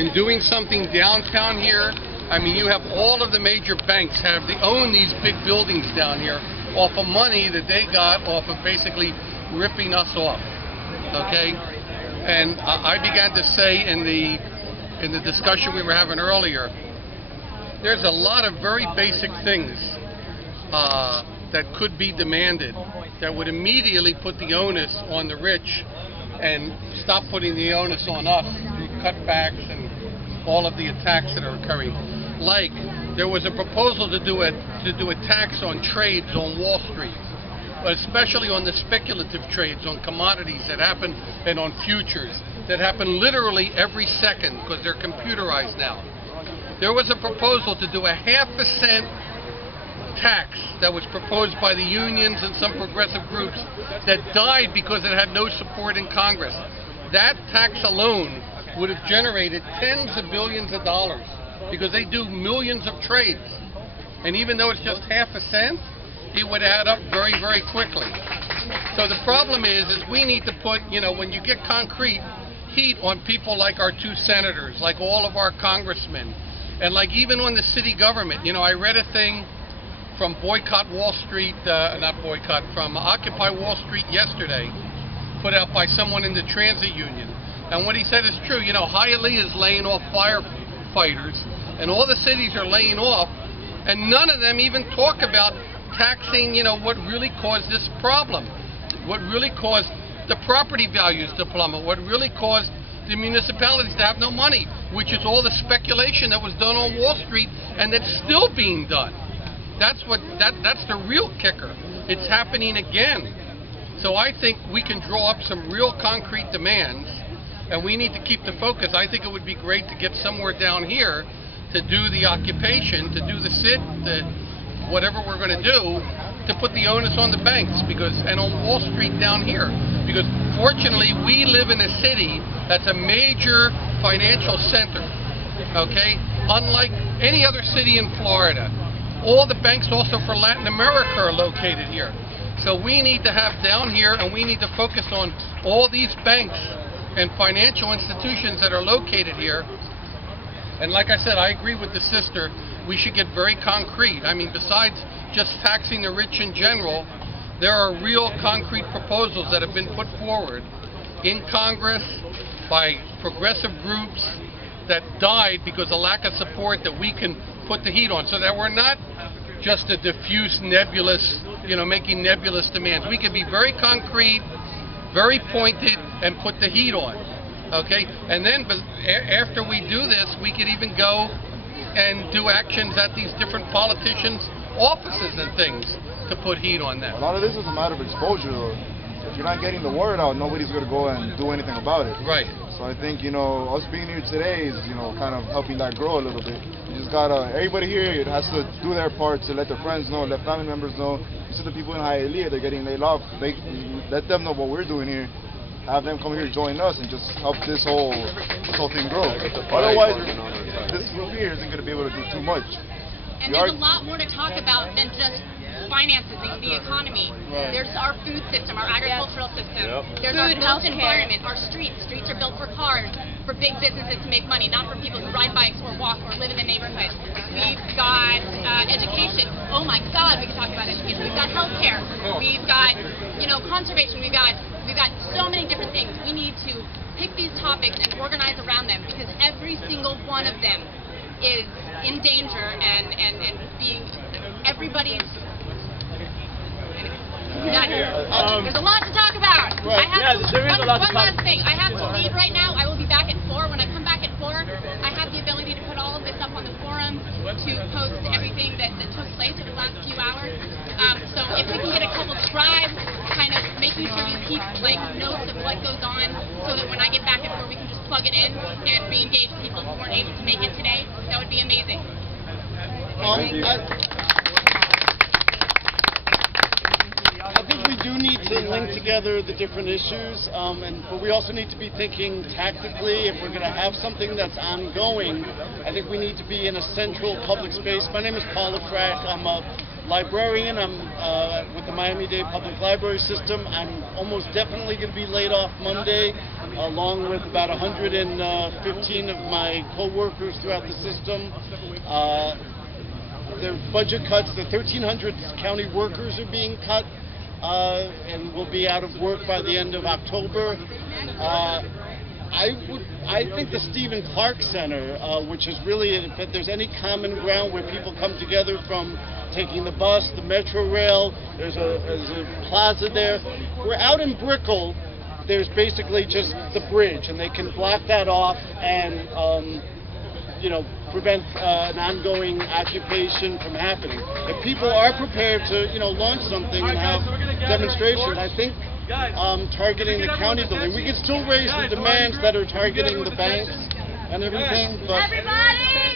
and doing something downtown here. I mean, you have all of the major banks they own these big buildings down here off of money that they got off of basically ripping us off. Okay, and I began to say in the discussion we were having earlier, there's a lot of very basic things that could be demanded that would immediately put the onus on the rich and stop putting the onus on us through cutbacks and all of the attacks that are occurring. Like, there was a proposal to do a tax on trades on Wall Street, but especially on the speculative trades on commodities that happen and on futures that happen literally every second because they're computerized now. There was a proposal to do a 0.5% tax that was proposed by the unions and some progressive groups that died because it had no support in Congress. That tax alone would have generated tens of billions of dollars because they do millions of trades. And even though it's just 0.5%, it would add up very, very quickly. So the problem is we need to put, when you get concrete heat on people like our 2 senators, like all of our congressmen, and like even on the city government. I read a thing from Boycott Wall Street, from Occupy Wall Street yesterday, put out by someone in the transit union. And what he said is true. Hialeah is laying off firefighters, and all the cities are laying off, and none of them even talk about taxing, what really caused this problem, what really caused the property values to plummet, what really caused the municipalities to have no money, which is all the speculation that was done on Wall Street and that's still being done. That's the real kicker. It's happening again. So I think we can draw up some real concrete demands, and we need to keep the focus. I think it would be great to get somewhere down here to do the occupation, to do the sit, whatever we're going to do, to put the onus on the banks, and on Wall Street down here. Because fortunately, we live in a city that's a major financial center, okay? Unlike any other city in Florida. All the banks also for Latin America are located here. So we need to have down here, and we need to focus on all these banks and financial institutions that are located here. And like I said, I agree with the sister, we should get very concrete. I mean, besides just taxing the rich in general, there are real concrete proposals that have been put forward in Congress by progressive groups that died because of lack of support that we can put the heat on, so that we're not just a diffuse, nebulous, making nebulous demands. We can be very concrete, very pointed, and put the heat on, okay? And then after we do this, we could even go and do actions at these different politicians' offices and things to put heat on them. A lot of this is a matter of exposure, though. If you're not getting the word out, nobody's going to go and do anything about it. Right. So I think, us being here today is, kind of helping that grow a little bit. You just got to, everybody here has to do their part to let their friends know, let family members know. You see the people in Hialeah, they're getting laid off. Let them know what we're doing here. Have them come here, join us, and just help this whole thing grow. Otherwise, this group here isn't going to be able to do too much. And there's a lot more to talk about than just finances, the economy. Right. There's our food system, our agricultural system. Yep. There's our built environment, our streets. Streets are built for cars, for big businesses to make money, not for people who ride bikes or walk or live in the neighborhood. We've got education. Oh my God, we can talk about education. We've got healthcare. We've got, conservation. We've got so many different things. We need to pick these topics and organize around them, because every single one of them is in danger and being everybody's. There's a lot to talk about. Right. One last thing. I have to leave right now. I will be back at 4. When I come back at 4, I have the ability to put all of this up on the forum, to post everything that took place over the last few hours. So if we can get a couple scribes kind of making sure you keep notes of what goes on, so that when I get back at 4, we can just plug it in and re-engage people who weren't able to make it today, that would be amazing. I think we do need to link together the different issues, but we also need to be thinking tactically. If we're going to have something that's ongoing, I think we need to be in a central public space. My name is Paul Lefrak. I'm a librarian. I'm with the Miami-Dade Public Library System. I'm almost definitely going to be laid off Monday. along with about 115 of my co-workers throughout the system. Their budget cuts, the 1,300 county workers are being cut and will be out of work by the end of October. I think the Stephen Clark Center, which is really, if there's any common ground where people come together from taking the bus, the metro rail, there's a plaza there. We're out in Brickell, there's basically just the bridge, and they can block that off and prevent an ongoing occupation from happening. If people are prepared to launch something and have demonstrations, I think targeting the county building, we can still raise the demands that are targeting the banks and everything, but